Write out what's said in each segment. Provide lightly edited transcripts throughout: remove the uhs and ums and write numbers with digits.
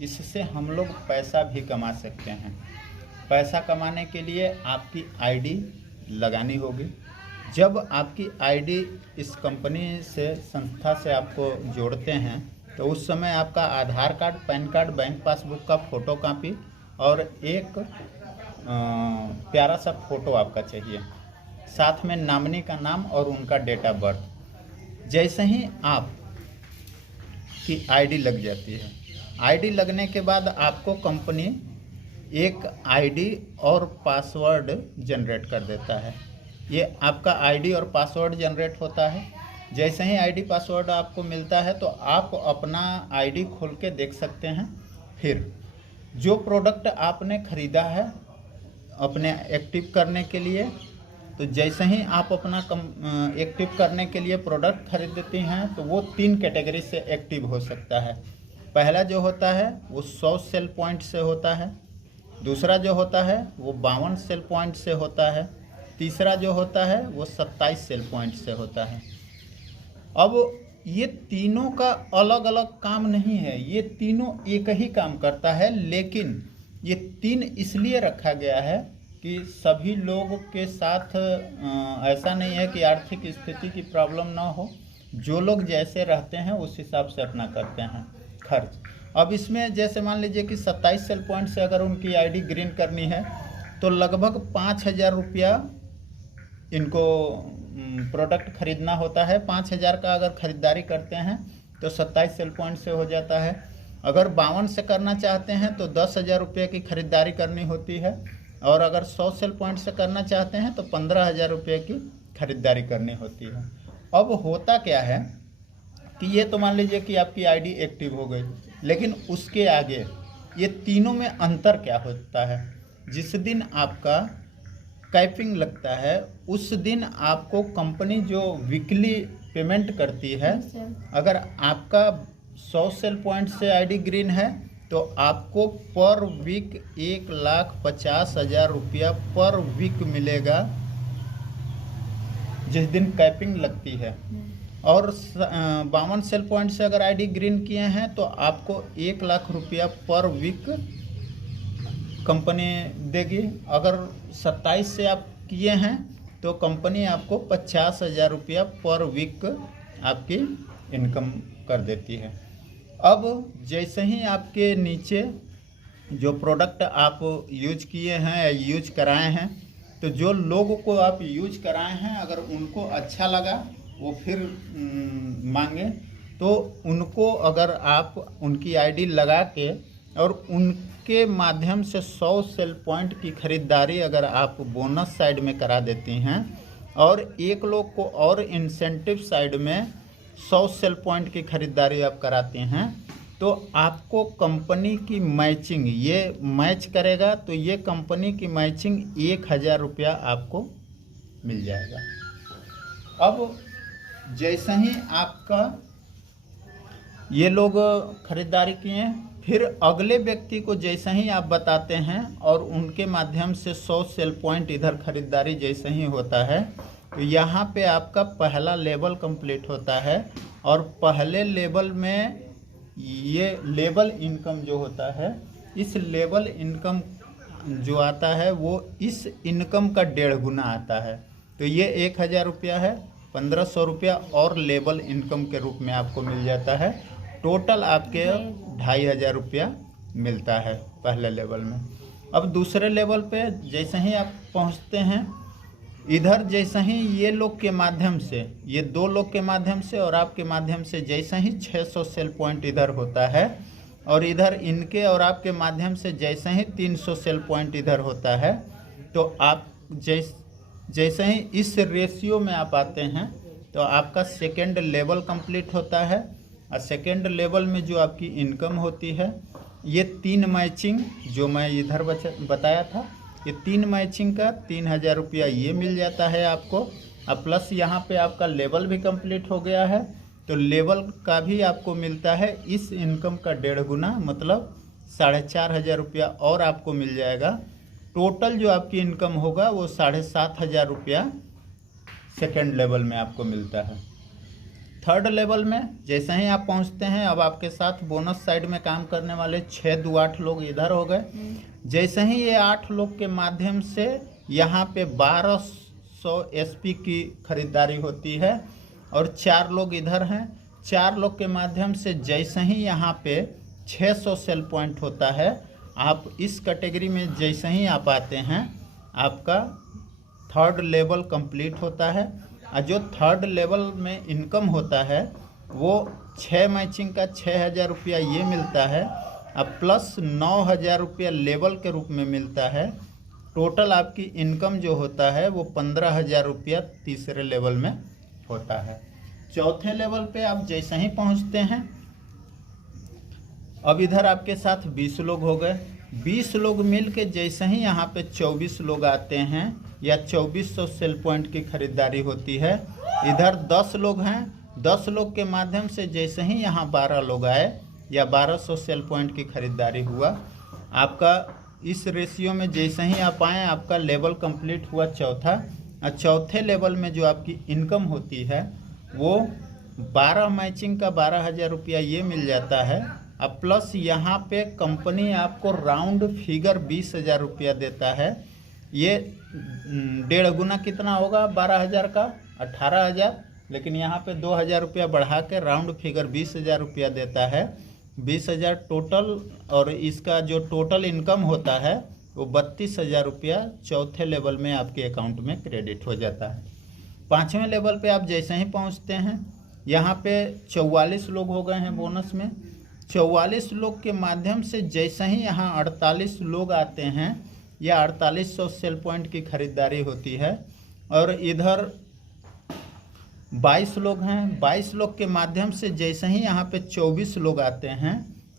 इससे हम लोग पैसा भी कमा सकते हैं। पैसा कमाने के लिए आपकी आईडी लगानी होगी। जब आपकी आईडी इस कंपनी से, संस्था से आपको जोड़ते हैं तो उस समय आपका Aadhaar card, PAN card, bank passbook का फ़ोटोकॉपी और एक प्यारा सा फ़ोटो आपका चाहिए, साथ में नॉमिनी का नाम और उनका डेट ऑफ बर्थ। जैसे ही आप की आईडी लग जाती है, आईडी लगने के बाद आपको कंपनी एक आईडी और पासवर्ड जनरेट कर देता है। ये आपका आईडी और पासवर्ड जनरेट होता है। जैसे ही आईडी पासवर्ड आपको मिलता है तो आप अपना आईडी खोल के देख सकते हैं। फिर जो प्रोडक्ट आपने ख़रीदा है अपने एक्टिव करने के लिए, तो जैसे ही आप अपना एक्टिव करने के लिए प्रोडक्ट खरीदती हैं तो वो 3 कैटेगरी से एक्टिव हो सकता है। पहला जो होता है वो 100 सेल पॉइंट से होता है, दूसरा जो होता है वो 52 सेल पॉइंट से होता है, तीसरा जो होता है वो 27 सेल पॉइंट से होता है। अब ये तीनों का अलग अलग काम नहीं है, ये तीनों एक ही काम करता है, लेकिन ये 3 इसलिए रखा गया है कि सभी लोगों के साथ ऐसा नहीं है कि आर्थिक स्थिति की प्रॉब्लम ना हो। जो लोग जैसे रहते हैं उस हिसाब से अपना करते हैं खर्च। अब इसमें जैसे मान लीजिए कि 27 सेल पॉइंट से अगर उनकी आईडी ग्रीन करनी है तो लगभग 5,000 रुपया इनको प्रोडक्ट खरीदना होता है। 5,000 का अगर ख़रीदारी करते हैं तो 27 सेल पॉइंट से हो जाता है। अगर 52 से करना चाहते हैं तो 10,000 रुपये की ख़रीदारी करनी होती है, और अगर 100 सेल पॉइंट से करना चाहते हैं तो 15,000 रुपये की ख़रीदारी करनी होती है। अब होता क्या है कि ये तो मान लीजिए कि आपकी आईडी एक्टिव हो गई, लेकिन उसके आगे ये तीनों में अंतर क्या होता है। जिस दिन आपका कैपिंग लगता है उस दिन आपको कंपनी जो वीकली पेमेंट करती है, अगर आपका 100 सेल पॉइंट से आईडी ग्रीन है तो आपको पर वीक 1,50,000 रुपया पर वीक मिलेगा जिस दिन कैपिंग लगती है। और 52 सेल पॉइंट से अगर आईडी ग्रीन किए हैं तो आपको 1,00,000 रुपया पर वीक कंपनी देगी। अगर 27 से आप किए हैं तो कंपनी आपको 50,000 रुपया पर वीक आपकी इनकम कर देती है। अब जैसे ही आपके नीचे जो प्रोडक्ट आप यूज किए हैं या यूज कराए हैं, तो जो लोगों को आप यूज कराए हैं अगर उनको अच्छा लगा वो फिर मांगे तो उनको अगर आप उनकी आईडी लगा के और उनके माध्यम से 100 सेल पॉइंट की ख़रीदारी अगर आप बोनस साइड में करा देती हैं और एक लोग को और इंसेंटिव साइड में 100 सेल पॉइंट की ख़रीदारी आप कराते हैं तो आपको कंपनी की मैचिंग ये मैच करेगा, तो ये कंपनी की मैचिंग 1,000 रुपया आपको मिल जाएगा। अब जैसे ही आपका ये लोग ख़रीदारी किए, फिर अगले व्यक्ति को जैसे ही आप बताते हैं और उनके माध्यम से 100 सेल पॉइंट इधर ख़रीदारी जैसे ही होता है तो यहाँ पे आपका पहला लेवल कंप्लीट होता है। और पहले लेवल में ये लेवल इनकम जो होता है, इस लेवल इनकम जो आता है वो इस इनकम का 1.5 गुना आता है। तो ये 1,000 रुपया है, 1,500 रुपया और लेवल इनकम के रूप में आपको मिल जाता है। टोटल आपके 2,500 रुपया मिलता है पहले लेवल में। अब दूसरे लेवल पे जैसे ही आप पहुंचते हैं, इधर जैसे ही ये लोग के माध्यम से, ये 2 लोग के माध्यम से और आपके माध्यम से जैसे ही 600 सेल पॉइंट इधर होता है और इधर इनके और आपके माध्यम से जैसे ही 300 सेल पॉइंट इधर होता है, तो आप जैसे ही इस रेशियो में आप आते हैं तो आपका सेकेंड लेवल कंप्लीट होता है। और सेकेंड लेवल में जो आपकी इनकम होती है, ये 3 मैचिंग जो मैं इधर बताया था, ये 3 मैचिंग का 3,000 रुपया ये मिल जाता है आपको। अब प्लस यहाँ पे आपका लेवल भी कंप्लीट हो गया है तो लेवल का भी आपको मिलता है इस इनकम का 1.5 गुना, मतलब 4,500 रुपया और आपको मिल जाएगा। टोटल जो आपकी इनकम होगा वो 7,500 रुपया सेकेंड लेवल में आपको मिलता है। थर्ड लेवल में जैसे ही आप पहुंचते हैं, अब आपके साथ बोनस साइड में काम करने वाले 6 दू 8 लोग इधर हो गए। जैसे ही ये 8 लोग के माध्यम से यहाँ पे 1200 SP की खरीदारी होती है और 4 लोग इधर हैं। 4 लोग के माध्यम से जैसे ही यहाँ पे 600 सेल पॉइंट होता है, आप इस कैटेगरी में जैसे ही आप आते हैं, आपका थर्ड लेवल कंप्लीट होता है। और जो थर्ड लेवल में इनकम होता है वो 6 मैचिंग का 6000 रुपया ये मिलता है, अब प्लस 9000 रुपया लेवल के रूप में मिलता है। टोटल आपकी इनकम जो होता है वो 15000 रुपया तीसरे लेवल में होता है। चौथे लेवल पे आप जैसे ही पहुंचते हैं, अब इधर आपके साथ 20 लोग हो गए। 20 लोग मिल के जैसे ही यहाँ पे 24 लोग आते हैं या 2400 सेल पॉइंट की खरीदारी होती है। इधर 10 लोग हैं, 10 लोग के माध्यम से जैसे ही यहाँ 12 लोग आए या 1200 सेल पॉइंट की खरीदारी हुआ, आपका इस रेशियो में जैसे ही आप आए, आपका लेवल कंप्लीट हुआ चौथा। और चौथे लेवल में जो आपकी इनकम होती है वो 12 मैचिंग का 12000 रुपया ये मिल जाता है। अब प्लस यहाँ पे कंपनी आपको राउंड फिगर 20000 रुपया देता है। ये 1.5 गुना कितना होगा 12000 का 18000, लेकिन यहाँ पे 2000 रुपया बढ़ा के राउंड फिगर 20000 रुपया देता है। 20000 टोटल, और इसका जो टोटल इनकम होता है वो 32000 रुपया चौथे लेवल में आपके अकाउंट में क्रेडिट हो जाता है। पाँचवें लेवल पे आप जैसे ही पहुँचते हैं, यहाँ पे 44 लोग हो गए हैं बोनस में। 44 लोग के माध्यम से जैसे ही यहाँ 48 लोग आते हैं या 4800 सेल पॉइंट की खरीदारी होती है, और इधर 22 लोग हैं। 22 लोग के माध्यम से जैसे ही यहाँ पे 24 लोग आते हैं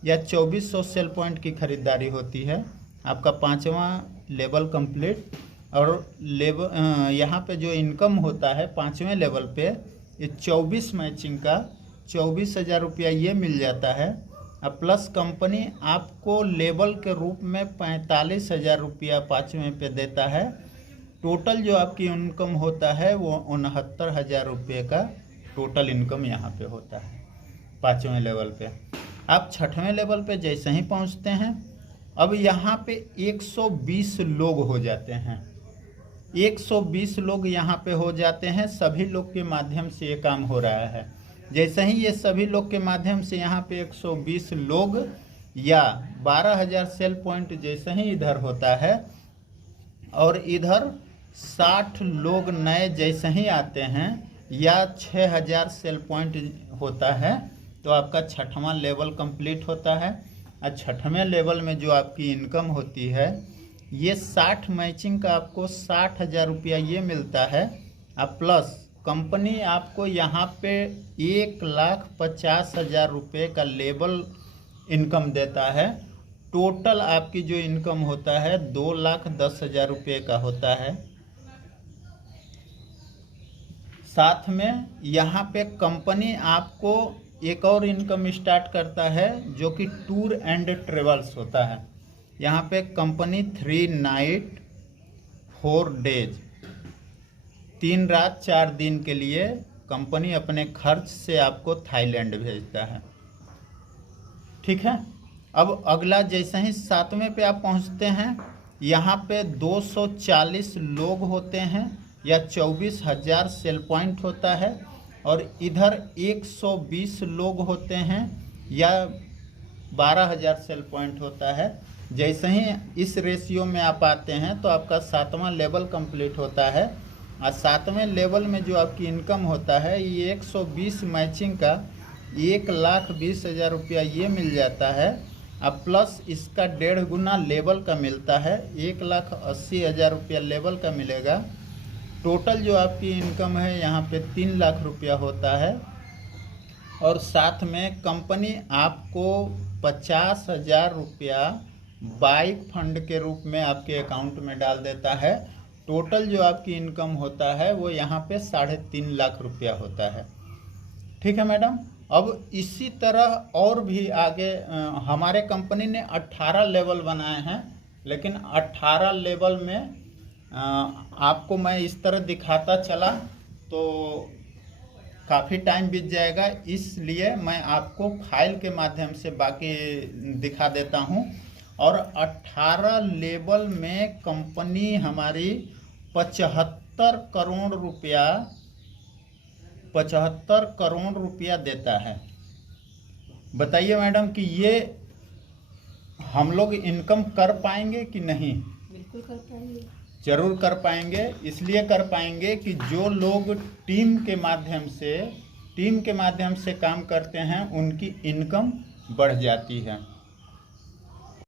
या 2400 सेल पॉइंट की खरीदारी होती है, आपका 5वां लेवल कंप्लीट। और लेवल यहाँ पे जो इनकम होता है 5वें लेवल पे, ये 24 मैचिंग का 24000 रुपया ये मिल जाता है। अब प्लस कंपनी आपको लेवल के रूप में 45000 रुपया 5वें पे देता है। टोटल जो आपकी इनकम होता है वो 69000 रुपये का टोटल इनकम यहाँ पे होता है 5वें लेवल पे। आप 6वें लेवल पे जैसे ही पहुँचते हैं, अब यहाँ पे 120 लोग हो जाते हैं। 120 लोग यहाँ पे हो जाते हैं, सभी लोग के माध्यम से ये काम हो रहा है। जैसे ही ये सभी लोग के माध्यम से यहाँ पे 120 लोग या 12000 सेल पॉइंट जैसे ही इधर होता है, और इधर 60 लोग नए जैसे ही आते हैं या 6000 सेल पॉइंट होता है, तो आपका 6वां लेवल कंप्लीट होता है। और 6वें लेवल में जो आपकी इनकम होती है, ये 60 मैचिंग का आपको 60000 रुपया ये मिलता है। अब प्लस कंपनी आपको यहाँ पे 1,50,000 रुपये का लेवल इनकम देता है। टोटल आपकी जो इनकम होता है 2,10,000 रुपये का होता है। साथ में यहाँ पे कंपनी आपको एक और इनकम स्टार्ट करता है जो कि टूर एंड ट्रेवल्स होता है। यहाँ पे कंपनी 3 नाइट 4 डेज 3 रात 4 दिन के लिए कंपनी अपने खर्च से आपको थाईलैंड भेजता है। ठीक है। अब अगला जैसे ही 7वें पे आप पहुंचते हैं, यहाँ पे 240 लोग होते हैं या 24000 सेल पॉइंट होता है, और इधर 120 लोग होते हैं या 12000 सेल पॉइंट होता है। जैसे ही इस रेशियो में आप आते हैं तो आपका 7वां लेवल कंप्लीट होता है। और 7वें लेवल में जो आपकी इनकम होता है ये 120 मैचिंग का 1,20,000 रुपया ये मिल जाता है। अब प्लस इसका 1.5 गुना लेवल का मिलता है, 1,80,000 रुपया लेवल का मिलेगा। टोटल जो आपकी इनकम है यहाँ पे 3 लाख रुपया होता है। और साथ में कंपनी आपको 50,000 रुपया बाइक फंड के रूप में आपके अकाउंट में डाल देता है। टोटल जो आपकी इनकम होता है वो यहाँ पे 3.5 लाख रुपया होता है। ठीक है मैडम। अब इसी तरह और भी आगे हमारे कंपनी ने 18 लेवल बनाए हैं, लेकिन 18 लेवल में आपको मैं इस तरह दिखाता चला तो काफ़ी टाइम बीत जाएगा, इसलिए मैं आपको फाइल के माध्यम से बाकी दिखा देता हूं। और 18 लेवल में कंपनी हमारी 75 करोड़ रुपया देता है। बताइए मैडम कि ये हम लोग इनकम कर पाएंगे कि नहीं? बिल्कुल कर पाएंगे, जरूर कर पाएंगे। इसलिए कर पाएंगे कि जो लोग टीम के माध्यम से काम करते हैं उनकी इनकम बढ़ जाती है।